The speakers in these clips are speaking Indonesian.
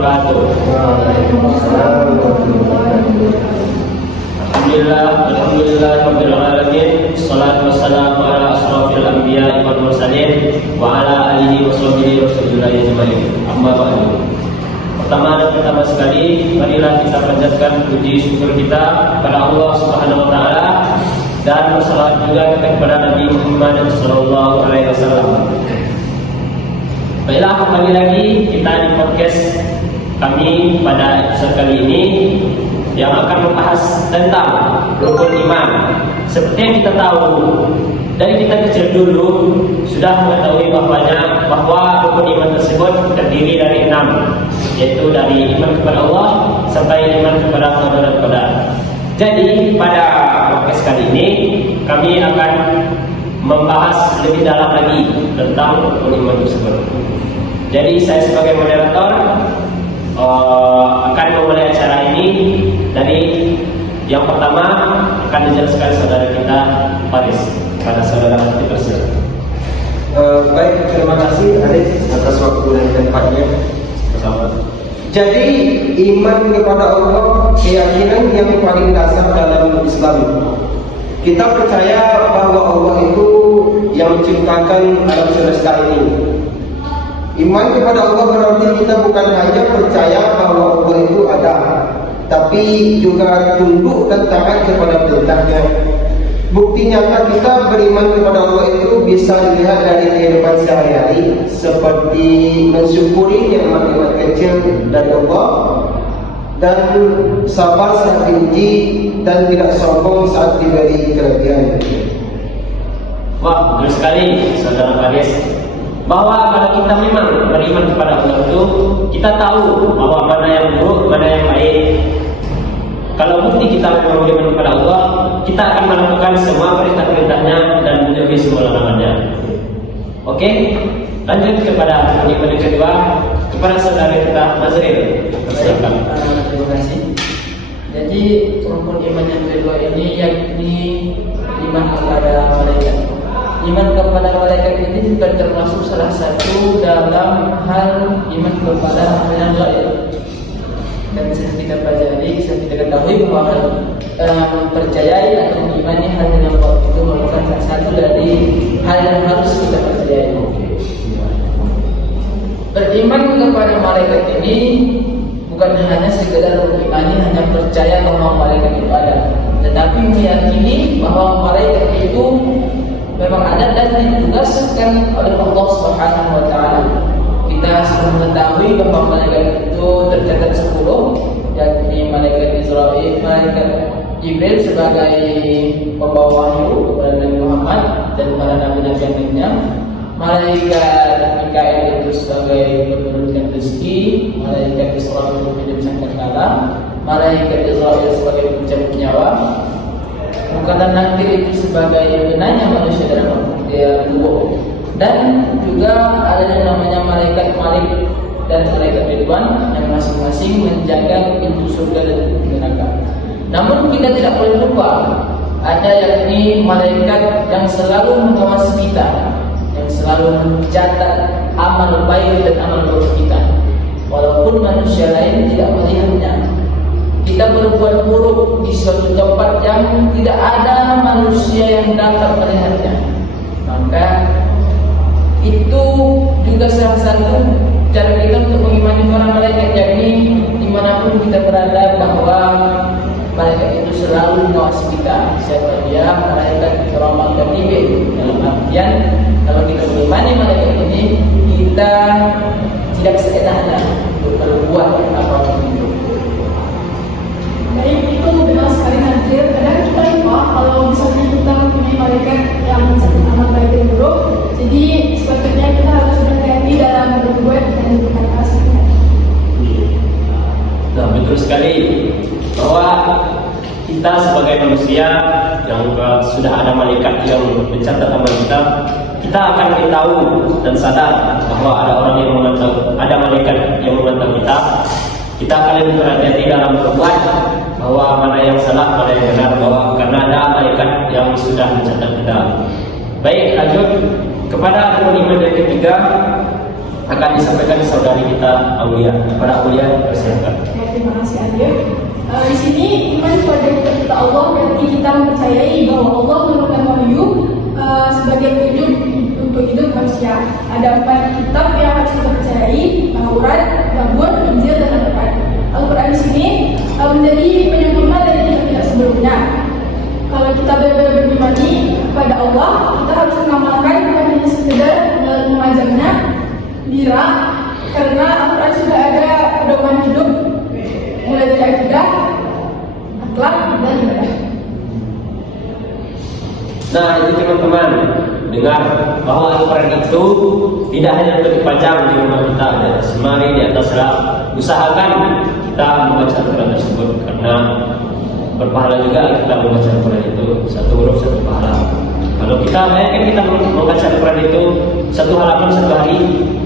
wabarakatuh. Alhamdulillah rabbil alamin. Shalatu wassalamu ala asrofil anbiya'i wal mursalin wa ala alihi wa sahbihi rasulillah ajmain. Amma ba'du. Pertama sekali, marilah kita panjatkan puji syukur kita kepada Allah Subhanahu wa taala dan bersalawat juga kepada Nabi Muhammad sallallahu alaihi wasallam. Baiklah, kembali lagi kita di podcast kami pada episode kali ini yang akan membahas tentang rukun iman. Seperti yang kita tahu, dari kita kecil dulu sudah mengetahui bahwa rukun iman tersebut terdiri dari 6, yaitu dari iman kepada Allah sampai iman kepada qada dan qadar. Jadi pada podcast kali ini kami akan membahas lebih dalam lagi tentang rukun iman tersebut. Jadi saya sebagai moderator akan memulai acara ini dari yang pertama akan dijelaskan saudara kita Faris pada saudara kita tersebut. Baik, terima kasih Adit atas waktu dan tempatnya bersama. Jadi iman kepada Allah keyakinan yang paling dasar dalam Islam. Kita percaya bahwa Allah itu yang menciptakan alam semesta ini. Iman kepada Allah berarti kita bukan hanya percaya bahwa Allah itu ada, tapi juga tunduk dan taat kepada perintahnya. Bukti nyata kita beriman kepada Allah itu bisa dilihat dari kehidupan sehari-hari, seperti mensyukuri nikmat-nikmat kecil dari Allah dan sabar saat diuji dan tidak sombong saat diberi kerajaan. Wah, betul sekali saudara Faris, bahwa kalau kita memang beriman kepada Allah itu kita tahu bahwa mana yang buruk, mana yang baik. Kalau bukti kita memang beriman kepada Allah, kita akan melakukan semua perintah-perintahnya dan menjauhi semua larangannya. Oke, lanjut kepada iman yang kedua, kepada saudara kita Nazril. Silakan. Terima kasih. Jadi rukun iman yang kedua ini yakni iman kepada malaikat. Iman kepada malaikat ini juga termasuk salah satu dalam hal iman kepada hal yang gaib. Dan bisa kita pelajari, bisa kita ketahui bahwa mempercayai atau mengimani hal yang gaib itu merupakan salah satu dari hal yang harus kita percayai. Beriman kepada malaikat ini bukan hanya sekedar mengimani, hanya percaya bahwa malaikat itu ada, tetapi meyakini bahwa malaikat itu memang ada dan ditugaskan oleh Allah Subhanahu wa taala. Kita sudah mengetahui bahwa malaikat itu tercatat 10, yakni malaikat Israil, malaikat Jibril sebagai pembawa wahyu kepada Nabi Muhammad dan para nabi-nabi yang lainnya, malaikat Mikail itu sebagai penurunkan rezeki, malaikat Israil hidup sangkakala, malaikat Israil sebagai pencabut nyawa, bukan nakir itu sebagai penanya manusia dalam dia tubuh, dan juga ada yang namanya malaikat Malik dan malaikat Ridwan yang masing-masing menjaga pintu surga dan pintu neraka. Namun kita tidak boleh lupa ada yakni malaikat yang selalu mengawasi kita, yang selalu mencatat amal baik dan amal buruk kita, walaupun manusia lain tidak melihatnya. Kita berbuat buruk di suatu tempat yang tidak ada manusia yang dapat melihatnya, maka itu juga salah satu cara kita untuk mengimani para malaikat, yakni dimanapun kita berada bahwa malaikat itu selalu mengawasi kita. Siapa dia? Malaikat kiraman katibin. Dalam artian kalau kita mengimani malaikat ini, kita tidak seenaknya untuk berbuat apapun itu. Baik, itu benar sekali Nazir. Kadang kita lupa kalau misalnya kita mempunyai malaikat yang mencatat amal baik dan buruk. Jadi sepatutnya kita harus berhati-hati dalam berbuat dan berkata sekitar. Nah, betul sekali bahwa kita sebagai manusia yang sudah ada malaikat yang mencatat amal kita akan tahu dan sadar bahwa ada orang yang memantau, ada malaikat yang memantau kita. Kita akan lebih berhati-hati dalam berbuat, bahwa mana yang salah, mana yang benar, bahwa karena ada malaikat yang sudah mencatat kita. Baik, lanjut kepada rukun iman yang ketiga, akan disampaikan saudari kita Aulia. Kepada Aulia, persilakan. Ya, terima kasih Adil. Di sini iman kepada Allah berarti kita mempercayai bahwa Allah menurunkan wahyu sebagai petunjuk untuk hidup manusia. Ada 4 kitab yang harus kita percayai: Taurat, Zabur, Injil, dan Al-Quran. Al-Quran di sini menjadi penyempurna dari kitab-kitab sebelumnya. Kalau kita benar-benar beriman kepada Allah, kita harus mengamalkan bukan hanya sekedar memajangnya dira, karena Al-Quran sudah ada pedoman hidup mulai dari akidah, akhlak, dan ibadah. Nah, itu teman-teman, dengar bahwa Al-Quran itu tidak hanya untuk dipajang di rumah kita, di atas lemari, di atas rak. Usahakan kita membaca Al-Quran tersebut, karena berpahala juga kita membaca Al-Quran itu, 1 huruf 1 pahala. Kalau kita bayangkan kita membaca Al-Quran itu 1 halaman 1 hari,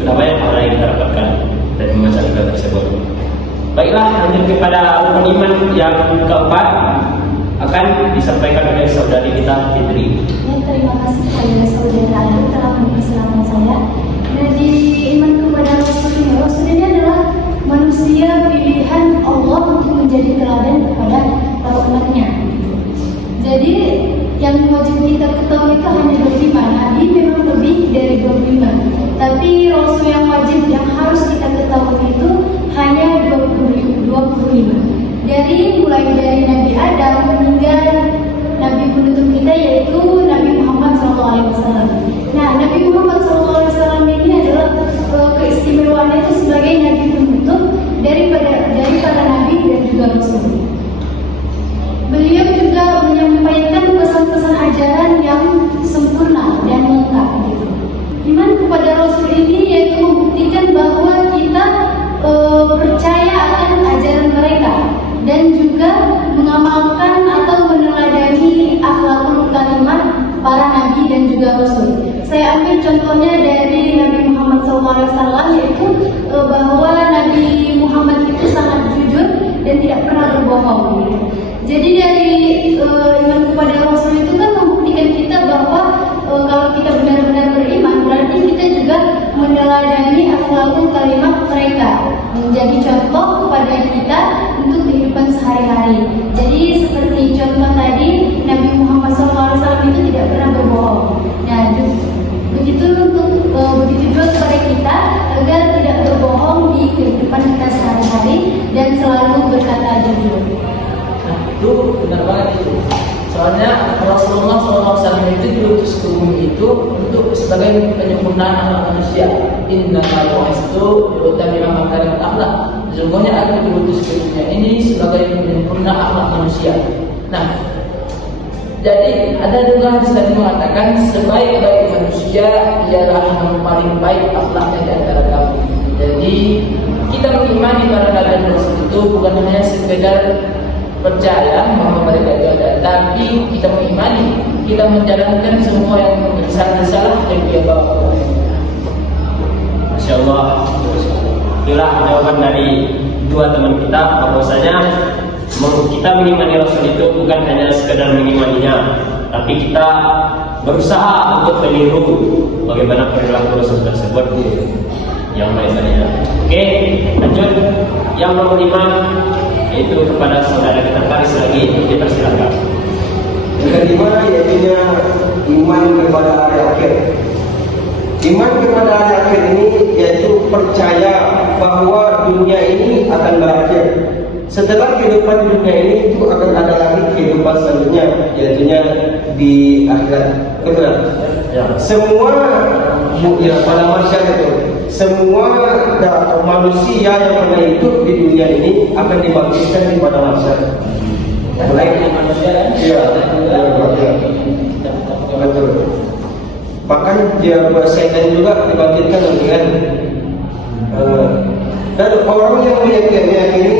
sudah banyak pahala yang kita dapatkan dari membaca Al-Quran tersebut. Baiklah, lanjut kepada rukun iman yang keempat akan disampaikan oleh saudari kita Fitri. Ya, terima kasih kepada saudara Adi telah mempersilahkan saya. Jadi iman kepada Rasul ini adalah manusia pilihan Allah untuk menjadi teladan kepada para umatnya. Jadi yang wajib kita ketahui itu hanya 25. Nabi memang lebih dari 25. Tapi Rasul yang wajib yang harus kita ketahui itu hanya 25. Mulai dari Nabi Adam hingga Nabi penutup kita yaitu Nabi Muhammad SAW. Nah, Nabi Muhammad SAW ini adalah keistimewaannya itu sebagai Nabi penutup dari para Nabi dan juga Rasul. Beliau juga menyampaikan pesan-pesan ajaran yang sempurna dan lengkap. Iman kepada Rasul ini yaitu membuktikan bahwa kita percaya akan ajaran mereka dan juga mengamalkan atau meneladani akhlakul kalimat para nabi dan juga rasul. Saya ambil contohnya dari Nabi Muhammad SAW, yaitu bahwa Nabi Muhammad itu sangat jujur dan tidak pernah berbohong. Jadi dari iman kepada Rasul itu kan membuktikan kita bahwa kalau kita benar-benar beriman, berarti kita juga meneladani akhlakul kalimat mereka, menjadi contoh kepada kita untuk kehidupan sehari-hari. Jadi seperti contoh tadi, Nabi Muhammad SAW itu tidak pernah berbohong. Nah, begitu juga kepada kita agar tidak berbohong di kehidupan kita sehari-hari dan selalu berkata jujur. Nah, itu benar banget itu. Soalnya Rasulullah SAW itu diutus ke bumi itu untuk sebagai penyempurnaan anak manusia. Inna itu dari makanan akhlak. Sesungguhnya aku diutus ke dunia ini sebagai penyempurna akhlak manusia. Nah, jadi ada juga hadis tadi mengatakan sebaik-baik manusia ialah yang paling baik akhlaknya di antara kamu. Jadi kita mengimani para nabi dan rasul itu bukan hanya sekedar percaya bahwa mereka itu ada, tapi kita mengimani, kita menjalankan semua yang risalah yang dia bawa. Masya Allah. Itulah jawaban dari 2 teman kita, bahwasanya kita mengimani Rasul itu bukan hanya sekedar mengimaninya, tapi kita berusaha untuk meniru bagaimana perilaku Rasul tersebut yang baik-baiknya. Oke, lanjut yang nomor 5, yaitu kepada saudara kita Karis lagi, dipersilakan. Yang kelima yaitu iman kepada hari akhir. Iman kepada hari akhir ini yaitu percaya bahwa dunia ini akan berakhir. Setelah kehidupan dunia ini itu akan ada lagi kehidupan selanjutnya, yaitu di akhirat. Betul? Ya. Semua pada masyarakat itu, semua manusia yang pernah hidup di dunia ini akan dibangkitkan di pada masyarakat. Mulai manusia, ya, betul. Bahkan dia bersaing juga dibangkitkan dengan dan orang yang meyakini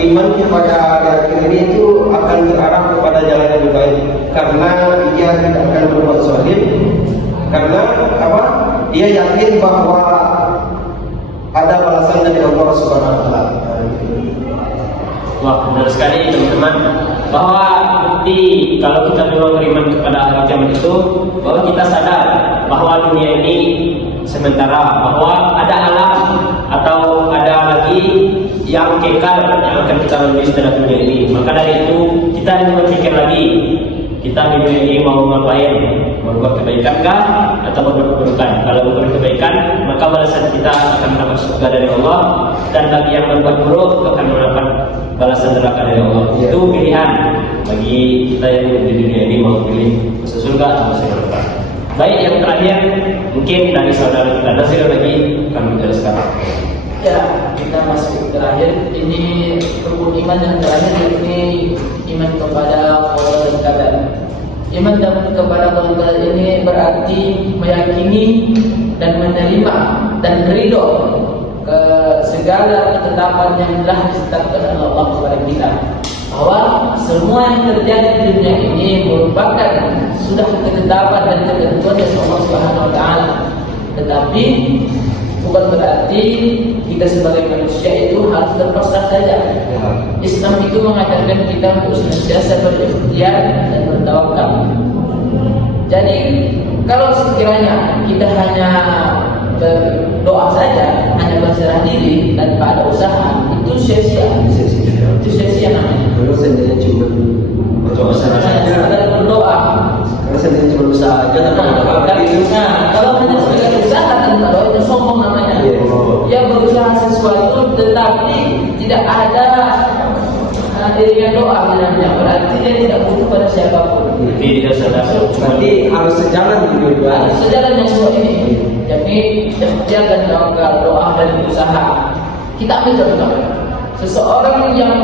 iman kepada akhir ini itu akan terarah kepada jalan yang lebih baik, karena dia tidak akan berbuat zalim. Karena apa? Dia yakin bahwa ada balasan dari Allah Subhanahu wa taala. Wah, benar sekali teman-teman, bahwa bukti kalau kita memang beriman kepada akhir zaman itu, bahwa kita sadar bahwa dunia ini sementara, bahwa ada alam atau ada lagi yang kekal yang akan kita lalui setelah dunia ini. Maka dari itu kita berpikir lagi, kita di dunia ini mau ngapain? Mau berbuat kebaikan kah atau berbuat keburukan? Kalau berbuat kebaikan, maka balasan kita akan mendapat surga dari Allah, dan bagi yang berbuat buruk akan mendapat balasan neraka dari Allah. Itu pilihan bagi kita yang di dunia ini, mau pilih masuk surga atau masuk neraka. Baik, yang terakhir mungkin dari saudara kita Nasir lagi akan menjelaskan. Ya, kita masuk terakhir. Ini rukun iman yang terakhir, yakni iman kepada Allah dan Qadar. Iman kepada Allah dan Qadar ini berarti meyakini dan menerima dan ridho ke segala ketetapan yang telah ditetapkan oleh Allah kepada kita, bahwa semua yang terjadi di dunia ini merupakan sudah ketetapan dan ketentuan dari Allah Subhanahu wa taala. Tetapi bukan berarti kita sebagai manusia itu harus terpaksa saja. Islam itu mengajarkan kita untuk senantiasa berikhtiar dan bertawakal. Jadi kalau sekiranya kita hanya berdoa saja, hanya berserah diri tanpa ada usaha, itu sia-sia. Itu sia-sia namanya. Kalau seandainya cuma usaha saja, berdoa. kalau seandainya cuma usaha saja, Kalau hanya sekedar usaha tanpa doa, itu sombong namanya. Dia berusaha sesuatu tetapi tidak ada iringan doa di dalamnya, berarti dia tidak butuh pada siapapun. berarti harus sejalan gitu. Harus sejalan yang semua ini. Jadi ikhtiar dan doa dan usaha. Kita ambil contoh. Seseorang yang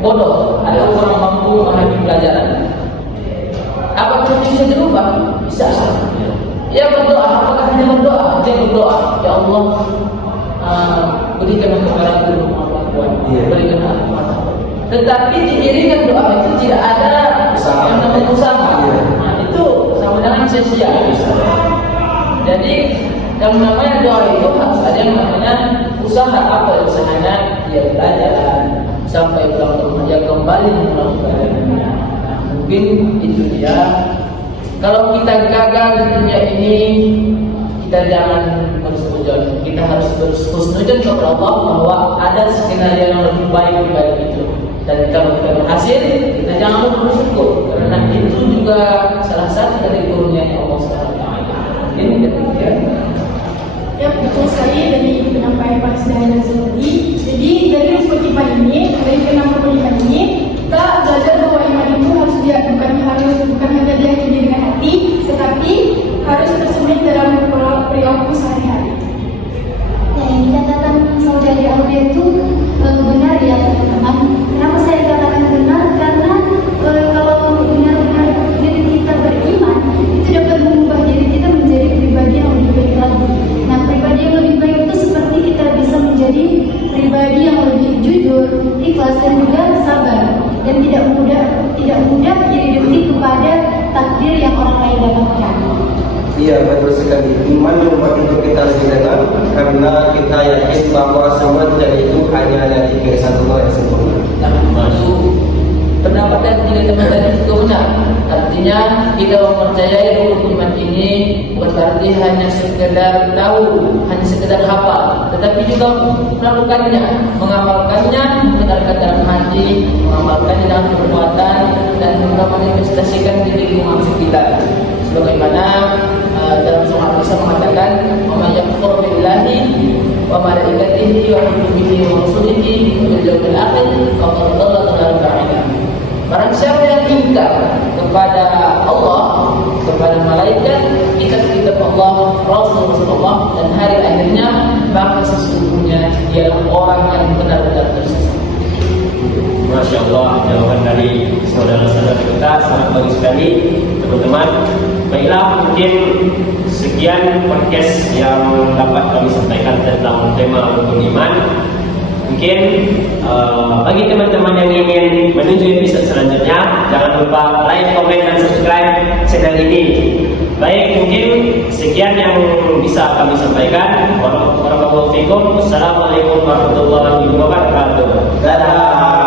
bodoh, ada orang mampu memahami pelajaran. Apakah bisa dirubah? Bisa. Ia berdoa, apakah hanya berdoa? Dia berdoa, ya Allah, berikan kepada aku kemampuan, berikan aku kemampuan. Tetapi diiringan doa itu tidak ada yang namanya usaha. Nah, itu sama dengan sia-sia. Jadi yang namanya doa itu harus ada yang namanya usaha. Apa usahanya? Dia belajar sampai pulang ke rumah, dia kembali mengulang. Mungkin itu dia. Kalau kita gagal di dunia ini, kita jangan bersujon. Kita harus bersujon kepada Allah bahwa ada skenario yang lebih baik dibanding itu. Dan kalau kita berhasil, kita jangan lupa bersyukur, karena itu juga salah satu dari kurnianya Allah SWT. Ini ketiga. Ya, betul sekali dari penyampaian Pak Sidaya Nazari. Jadi dari seperti iman ini, dari kenapa iman ini, kita belajar bahwa iman itu harus bukan hanya diyakini dengan hati, tetapi harus tercermin dalam perilaku sehari-hari. Nah, yang dikatakan saudari Aulia itu benar ya teman-teman. Kenapa saya katakan benar? Karena kalau benar-benar diri kita beriman, itu dapat mengubah diri kita menjadi pribadi yang lebih baik lagi. Nah, pribadi yang lebih baik itu seperti kita bisa menjadi pribadi yang lebih jujur, ikhlas, dan juga sabar, dan tidak mudah diri detik kepada takdir yang orang lain dapatkan. Iya, betul sekali. Iman membuat hidup kita lebih tenang karena kita yakin bahwa semua terjadi itu hanya dari keesaan Allah yang sempurna. Lalu pendapat yang tiga teman tadi itu benar. Artinya kita mempercayai rukun iman ini bukan berarti hanya sekedar tahu, hanya sekedar hafal, tetapi juga melakukannya, mengamalkannya, membenarkan dalam hati, mengamalkannya dalam perbuatan, dan menginvestasikan di lingkungan sekitar. Sebagaimana dalam surah Al-Isra mengatakan, "Wa may yakfur billahi wa malaikatihi wa kutubihi wa rusulihi wal yawmil akhir faqad dhalla dhalalan ba'ida." Barang siapa yang ingkar kepada Allah, kepada malaikat, kitab-kitab Allah, Rasul-Rasulullah, dan hari akhirnya, maka sesungguhnya dialah orang yang benar-benar tersesat. Masya Allah, jawaban dari saudara-saudara kita sangat bagus sekali, teman-teman. Baiklah, mungkin sekian podcast yang dapat kami sampaikan tentang tema rukun iman. Mungkin bagi teman-teman yang ingin menuju episode selanjutnya, jangan lupa like, komen, dan subscribe channel ini. Baik, mungkin sekian yang bisa kami sampaikan. Wassalamualaikum warahmatullahi wabarakatuh. Dadah.